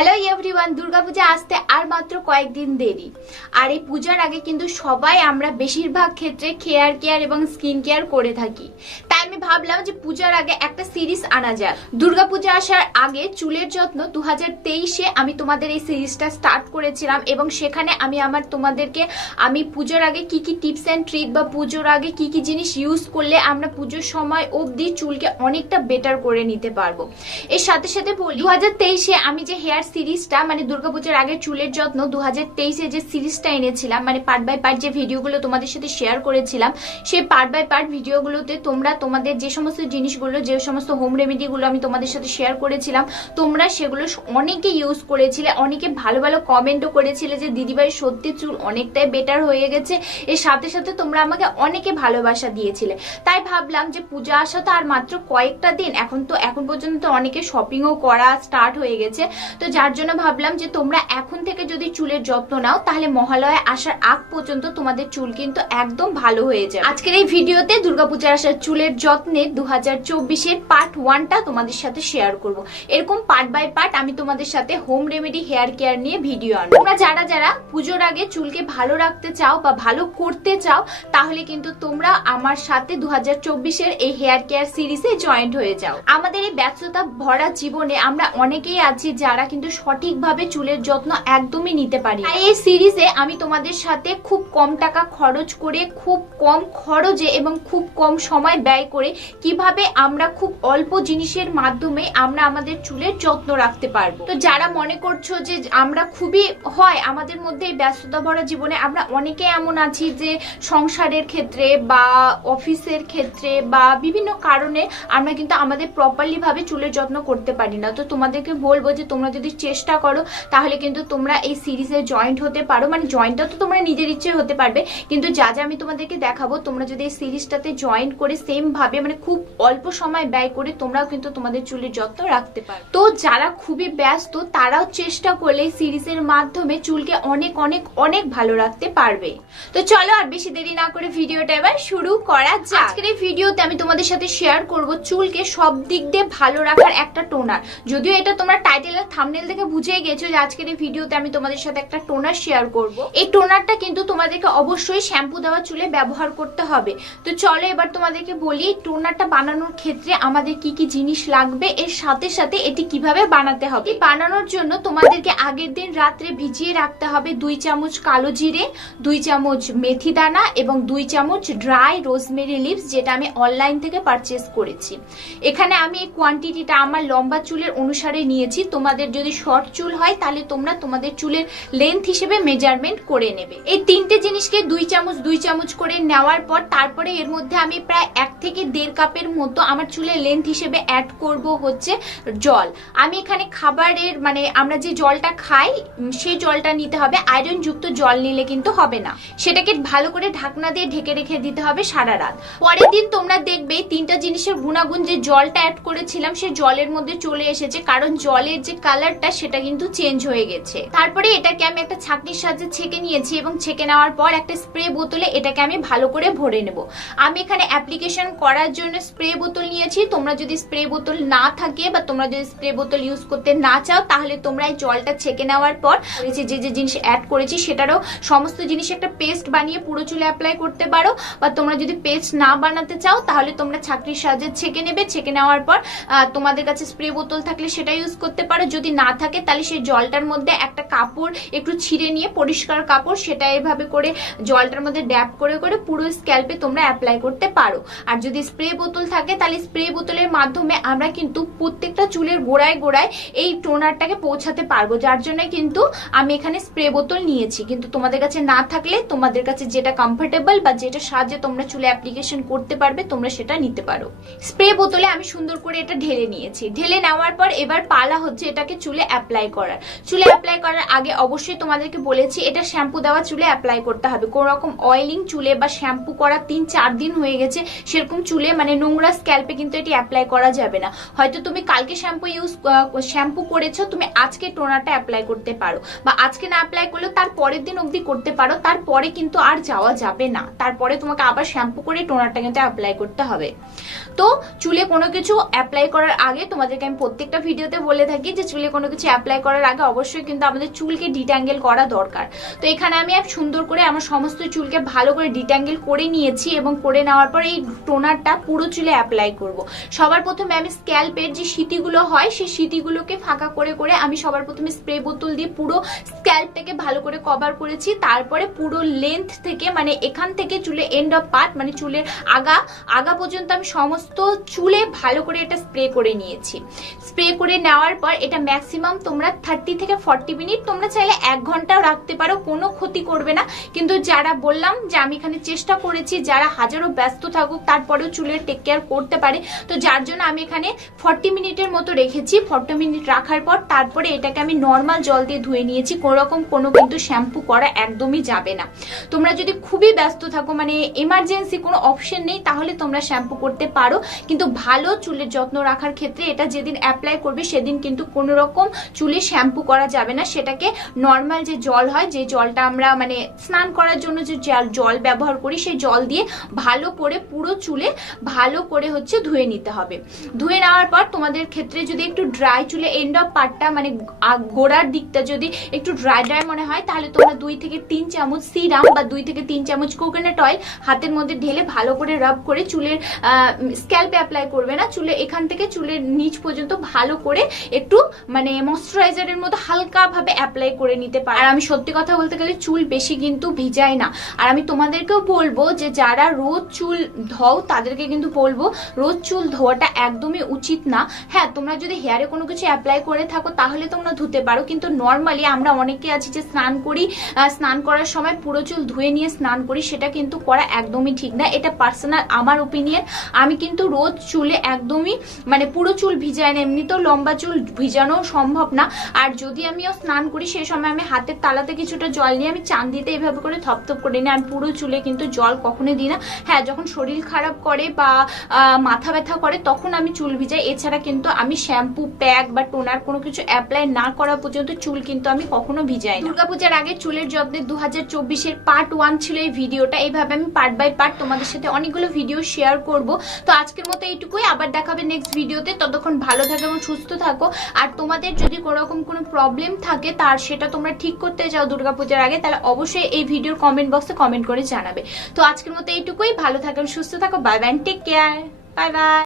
Hello everyone, Durga Puja আসতে আর মাত্র কয়েকদিন দেরি। আর এই পূজার আগে কিন্তু সবাই আমরা বেশিরভাগ ক্ষেত্রে কেয়ার কেয়ার এবং স্কিন কেয়ার করে থাকি। তাই আমি ভাবলাম যে পূজার আগে একটা সিরিজ আনা যাক। দুর্গাপূজা আসার আগে চুলের যত্ন দু হাজার তেইশে আমি তোমাদের এই সিরিজটা স্টার্ট করেছিলাম এবং সেখানে আমি আমার তোমাদেরকে আমি পুজোর আগে কি কি টিপস অ্যান্ড ট্রিক বা পুজোর আগে কি কি জিনিস ইউজ করলে আমরা পুজোর সময় অবধি চুলকে অনেকটা বেটার করে নিতে পারব। এর সাথে সাথে বলি দু হাজার তেইশে আমি যে হেয়ার সিরিজটা মানে দুর্গাপূজার আগে চুলের যত্ন দু হাজার যে সিরিজটা এনেছিলাম মানে পার্ট বাই পার্ট যে ভিডিওগুলো তোমাদের সাথে শেয়ার করেছিলাম, সেই পার্ট বাই পার্ট ভিডিওগুলোতে তোমরা তোমাদের যে সমস্ত জিনিসগুলো, যে সমস্ত হোম রেমেডিগুলো আমি তোমাদের সাথে শেয়ার করেছিলাম, তোমরা সেগুলো অনেকে ইউজ করেছিলে, অনেকে ভালো ভালো কমেন্টও করেছিলে যে, দিদিভাই, সত্যি চুল অনেকটাই বেটার হয়ে গেছে। এর সাথে সাথে তোমরা আমাকে অনেকে ভালোবাসা দিয়েছিলে। তাই ভাবলাম যে, পূজা আসা তো আর মাত্র কয়েকটা দিন, এখন তো, এখন পর্যন্ত অনেকে শপিংও করা স্টার্ট হয়ে গেছে। তো যার জন্য ভাবলাম যে তোমরা এখন থেকে যদি চুলের যত্ন নাও, তাহলে মহালয়া আসার আগ পর্যন্ত তোমাদের চুল কিন্তু একদম ভালো হয়ে যায় আজকের এই ভিডিওতে দুর্গাপূজার আসার চুলের যত্নে দু হাজার চব্বিশের পার্ট ওয়ানটা তোমাদের সাথে শেয়ার করব। এরকম পার্ট বাই পার্ট আমি তোমাদের সাথে হোম রেমেডি হেয়ার কেয়ার নিয়ে ভিডিও আনব। তোমরা যারা যারা পুজোর আগে চুলকে ভালো রাখতে চাও বা ভালো করতে চাও, তাহলে কিন্তু তোমরা আমার সাথে দু হাজার চব্বিশের এই হেয়ার কেয়ার সিরিজে জয়েন্ট হয়ে যাও। আমাদের এই ব্যস্ততা ভরা জীবনে আমরা অনেকেই আছি যারা কিন্তু সঠিকভাবে চুলের যত্ন একদমই নিতে পারি এই সিরিজে আমি তোমাদের সাথে খুব কম টাকা খরচ করে, খুব কম খরচে এবং খুব কম সময় ব্যয় করে কীভাবে আমরা খুব অল্প জিনিসের মাধ্যমে আমরা আমাদের চুলের যত্ন রাখতে পারব। তো যারা মনে করছ যে আমরা খুবই হয়, আমাদের মধ্যে এই ব্যস্ততা ভরা জীবনে আমরা অনেকে এমন আছি যে সংসারের ক্ষেত্রে বা অফিসের ক্ষেত্রে বা বিভিন্ন কারণে আমরা কিন্তু আমাদের প্রপারলি ভাবে চুলের যত্ন করতে পারি না। তো তোমাদেরকে বলব যে, তোমরা যদি চেষ্টা করো, তাহলে কিন্তু তোমরা এই সিরিজে জয়েন্ট হতে পারো। মানে জয়েন্টটা তো তোমরা নিজের ইচ্ছে হতে পারবে। কিন্তু যা যা আমি তোমাদেরকে দেখাবো, তোমরা যদি এই সিরিজটাতে জয়েন করে সেম ভাবে মানে খুব অল্প সময় ব্যয় করে, তোমরাও কিন্তু তোমাদের চুলের যত্ন রাখতে পারো। তো যারা খুবই ব্যস্ত, তারাও চেষ্টা করলে সিরিজের মাধ্যমে চুলকে অনেক অনেক অনেক ভালো রাখতে পারবে। তো চলো আর বেশি দেরি না করে ভিডিওটা এবার শুরু করা যাক। আজকের এই ভিডিওতে আমি তোমাদের সাথে শেয়ার করব, চুলকে সব দিক দিয়ে ভালো রাখার একটা টোনার। যদিও এটা তোমরা টাইটেল আর থাম্বনেল দেখে বুঝেই গেছো যে আজকের এই ভিডিওতে আমি তোমাদের সাথে একটা টোনার শেয়ার করব। এই টোনারটা কিন্তু তোমাদেরকে অবশ্যই শ্যাম্পু দেওয়া চুলে ব্যবহার করতে হবে। তো চলো এবার তোমাদেরকে বলি টোনারটা বানানোর ক্ষেত্রে আমাদের কি কি জিনিস লাগবে, এর সাথে সাথে এটি কীভাবে বানাতে হবে? বানানোর জন্য তোমাদেরকে আগের দিন রাত্রে ভিজিয়ে রাখতে হবে দুই চামচ কালো জিরে, দুই চামচ মেথি দানা এবং দুই চামচ ড্রাই রোজমেরি লিভস যেটা আমি অনলাইন থেকে পারচেস করেছি। এখানে আমি কোয়ান্টিটিটা আমার লম্বা চুলের অনুসারে নিয়েছি। তোমাদের যদি শর্ট চুল হয়, তাহলে তোমরা তোমাদের চুলের লেন্থ হিসেবে মেজারমেন্ট করে নেবে। এই তিনটে জিনিসকে দুই চামচ দুই চামচ করে নেওয়ার পর, তারপরে এর মধ্যে আমি প্রায় এক থেকে দেড় কাপের মতো আমার চুলের লেন্থ হিসেবে অ্যাড করব হচ্ছে জল। আমি এখানে খাবারের মানে আমরা যে জলটা খাই সেই জলটা নিতে হবে। আয়রন যুক্ত জল নিলে কিন্তু হবে না। সেটাকে ভালো করে ঢাকনা দিয়ে ঢেকে রেখে দিতে হবে সারা রাত। পরের দিন তোমরা দেখবে তিনটা জিনিসের গুণাগুণ যে জলটা অ্যাড করেছিলাম সে জলের মধ্যে চলে এসেছে। কারণ জলের যে কালারটা সেটা কিন্তু চেঞ্জ হয়ে গেছে। তারপরে এটাকে আমি একটা ছাঁকনির সাহায্যে ছেঁকে নিয়েছি এবং ছেঁকে নেওয়ার পর একটা স্প্রে বোতলে এটাকে আমি ভালো করে ভরে নেব। আমি এখানে অ্যাপ্লিকেশন করার জন্য স্প্রে বোতল নিয়েছি। তোমরা যদি স্প্রে বোতল না থাকে বা তোমরা যদি স্প্রে বোতল ইউজ করতে না চাও, তাহলে তোমরা এই জলটা ছেঁকে নেওয়ার পর যে যে জিনিস অ্যাড করেছি, সেটারও সমস্ত জিনিস একটা পেস্ট বানিয়ে পুরো চুলে অ্যাপ্লাই করতে পারো। বা তোমরা যদি পেস্ট না বানাতে চাও, তাহলে তোমরা ছাকরির সাহায্যে ছেঁকে নেবে। ছেঁকে নেওয়ার পর তোমাদের কাছে স্প্রে বোতল থাকলে সেটা ইউজ করতে পারো। যদি না থাকে, তাহলে সেই জলটার মধ্যে একটা কাপড় একটু ছিঁড়ে নিয়ে, পরিষ্কার কাপড়, সেটা এভাবে করে জলটার মধ্যে ড্যাপ করে করে পুরো স্ক্যাল্পে তোমরা অ্যাপ্লাই করতে পারো। আর যদি স্প্রে বোতল থাকে, তাহলে স্প্রে বোতলের মাধ্যমে আমরা কিন্তু প্রত্যেকটা চুলের গোড়ায় গোড়ায় এই টোনারটাকে পৌঁছাতে পারব। যার জন্য কিন্তু আমি এখানে স্প্রে বোতল নিয়েছি। কিন্তু তোমাদের কাছে না থাকলে, তোমাদের কাছে যেটা কমফোর্টেবল বা যেটা সাহায্যে তোমরা চুলে অ্যাপ্লিকেশন করতে পারবে, তোমরা সেটা নিতে পারো। স্প্রে বোতলে আমি সুন্দর করে এটা ঢেলে নিয়েছি। ঢেলে নেওয়ার পর এবার পালা হচ্ছে এটাকে চুলে অ্যাপ্লাই করার। চুলে অ্যাপ্লাই করার আগে অবশ্যই তোমাদেরকে বলেছি, এটা শ্যাম্পু দেওয়া চুলে অ্যাপ্লাই করতে হবে। কোন রকম অয়েলিং চুলে বা শ্যাম্পু করা তিন, চার দিন হয়ে গেছে, সেরকম চুলে মানে নোংরা স্ক্যাল্পে কিন্তু এটি অ্যাপ্লাই করা যাবে না। হয়তো তুমি কালকে শ্যাম্পু ইউজ শ্যাম্পু করেছ, তুমি আজকে টোনাটা অ্যাপ্লাই করতে পারো বা আজকে না অ্যাপ্লাই করলেও তার পরের দিন অবধি করতে পারো, তারপরে কিন্তু আর যাওয়া যাবে না। তারপরে তোমাকে আবার শ্যাম্পু করে টোনারটা কিন্তু অ্যাপ্লাই করতে হবে। তো চুলে কোনো কিছু অ্যাপ্লাই করার আগে তোমাদেরকে আমি প্রত্যেকটা ভিডিওতে বলে থাকি যে চুলে কোনো কিছু অ্যাপ্লাই করার আগে অবশ্যই কিন্তু আমাদের চুলকে ডিট্যাঙ্গেল করা দরকার। তো এখানে আমি এক সুন্দর করে আমার সমস্ত চুলকে ভালো করে ডিট্যাঙ্গেল করে নিয়েছি এবং করে নেওয়ার পর এই টোনারটা পুরো চুলে অ্যাপ্লাই করব। সবার প্রথমে আমি স্ক্যাল্পের যে সিটিগুলো হয়, সেই সিটিগুলোকে ফাঁকা করে করে আমি সবার প্রথমে স্প্রে বোতল দিয়ে পুরো স্ক্যাল্পটাকে ভালো করে কভার করেছি, তারপরে পুরো লেন্থ থেকে মানে এখান থেকে চুলে এন্ড অফ পার্ট মানে চুলের আগা আগা পর্যন্ত আমি সমস্ত চুলে ভালো করে এটা স্প্রে করে নিয়েছি। স্প্রে করে নেওয়ার পর এটা ম্যাক্সিমাম তোমরা থার্টি থেকে ফর্টি মিনিট তোমরা চাইলে এক ঘন্টাও রাখতে পারো, কোনো ক্ষতি করবে না। কিন্তু যারা বললাম যে আমি এখানে চেষ্টা করেছি, যারা হাজারো ব্যস্ত থাকুক, তারপরেও চুলের টেক কেয়ার করতে পারে, তো যার জন্য আমি এখানে ফর্টি মিনিটের মতো রেখেছি। ফর্টি মিনিট রাখার পর তারপরে এটাকে আমি নর্মাল জল দিয়ে ধুয়ে নিয়েছি, কোনো রকম কোনো কিন্তু শ্যাম্পু করা একদমই যাবে না। তোমরা যদি খুবই ব্যস্ত থাকো মানে এমার্জেন্সি কোনো অপশন নেই, তাহলে তোমরা শ্যাম্পু করতে পারো। কিন্তু ভালো চুলের যত্ন রাখার ক্ষেত্রে এটা যেদিন অ্যাপ্লাই করবে, সেদিন কিন্তু কোনো রকম চুলে শ্যাম্পু করা যাবে না। সেটাকে নর্মাল যে জল হয়, যে জলটা আমরা মানে স্নান করার জন্য যে জল- ব্যবহার করি, সেই জল দিয়ে ভালো করে পুরো চুলে ভালো করে হচ্ছে ধুয়ে নিতে হবে। ধুয়ে নেওয়ার পর তোমাদের ক্ষেত্রে যদি একটু ড্রাই চুলে এন্ড অফ পার্টটা মানে গোড়ার দিকটা যদি একটু ড্রাই ড্রাই ড্রাই মনে হয়, তাহলে তোমরা দুই থেকে তিন চামচ সিরাম বা দুই থেকে তিন চামচ কোকোনাট অয়েল হাতের মধ্যে ঢেলে ভালো করে রাব করে চুলের স্ক্যাল্পে অ্যাপ্লাই করবে না। চুলে, এখান থেকে চুলের নিচ পর্যন্ত ভালো করে একটু মানে ময়শ্চারাইজারের মতো হালকাভাবে অ্যাপ্লাই করে নিতে পারে। আর আমি সত্যি কথা বলতে গেলে চুল বেশি কিন্তু ভিজায় না। আর আমি তোমাদেরকেও বলব যে যারা রোজ চুল ধও, তাদেরকে কিন্তু বলব রোজ চুল ধোয়াটা একদমই উচিত না। হ্যাঁ তোমরা যদি হেয়ারে কোনো কিছু অ্যাপ্লাই করে থাকো, তাহলে তোমরা ধুতে পারো। কিন্তু নর্মালি আমরা অনেকে আছি যে স্নান করি স্নান করার সময় পুরো চুল ধুয়ে নিয়ে স্নান করি, সেটা কিন্তু করা একদমই ঠিক না। এটা পার্সোনাল আমার ওপিনিয়ন আমি কিন্তু রোজ চুলে একদমই মানে পুরো চুল ভিজাই না, এমনিতেও লম্বা চুল ভিজানো সম্ভব না। আর যদি আমিও স্নান করি সেই সময় আমি হাতের তালাতে কিছুটা জল নিয়ে আমি চান দিতে এভাবে করে থপথপ করে নিই। আর পুরো চুলে কিন্তু জল কখনোই দিই না। হ্যাঁ যখন শরীর খারাপ করে বা মাথা ব্যথা করে, তখন আমি চুল ভিজাই। এছাড়া কিন্তু আমি শ্যাম্পু প্যাক বা টোনার কোনো কিছু অ্যাপ্লাই না করা পর্যন্ত চুল কিন্তু আমি কখনো ভিজাই না। দুর্গাপূজার আগে চুলের যত্নে দু হাজার চব্বিশের পার্ট ওয়ান ছিল এই ভিডিওটা। এইভাবে আমি পার্ট বাই পার্ট তোমাদের সাথে অনেকগুলো ভিডিও শেয়ার করব। তো আজকের মতো এইটুকুই। আবার দেখাবে নেক্সট ভিডিওতে ততক্ষণ ভালো থাকো এবং সুস্থ থাকো। আর তোমাদের যদি কোনো রকম কোনো প্রবলেম থাকে, তার সেটা তোমরা ঠিক করতে যাও দুর্গাপূজার আগে, তাহলে অবশ্যই এই ভিডিওর কমেন্ট বক্সে কমেন্ট করে জানাবে। তো আজকের মতো এইটুকুই। ভালো থাকো এবং সুস্থ থাকো। Bye bye take care bye bye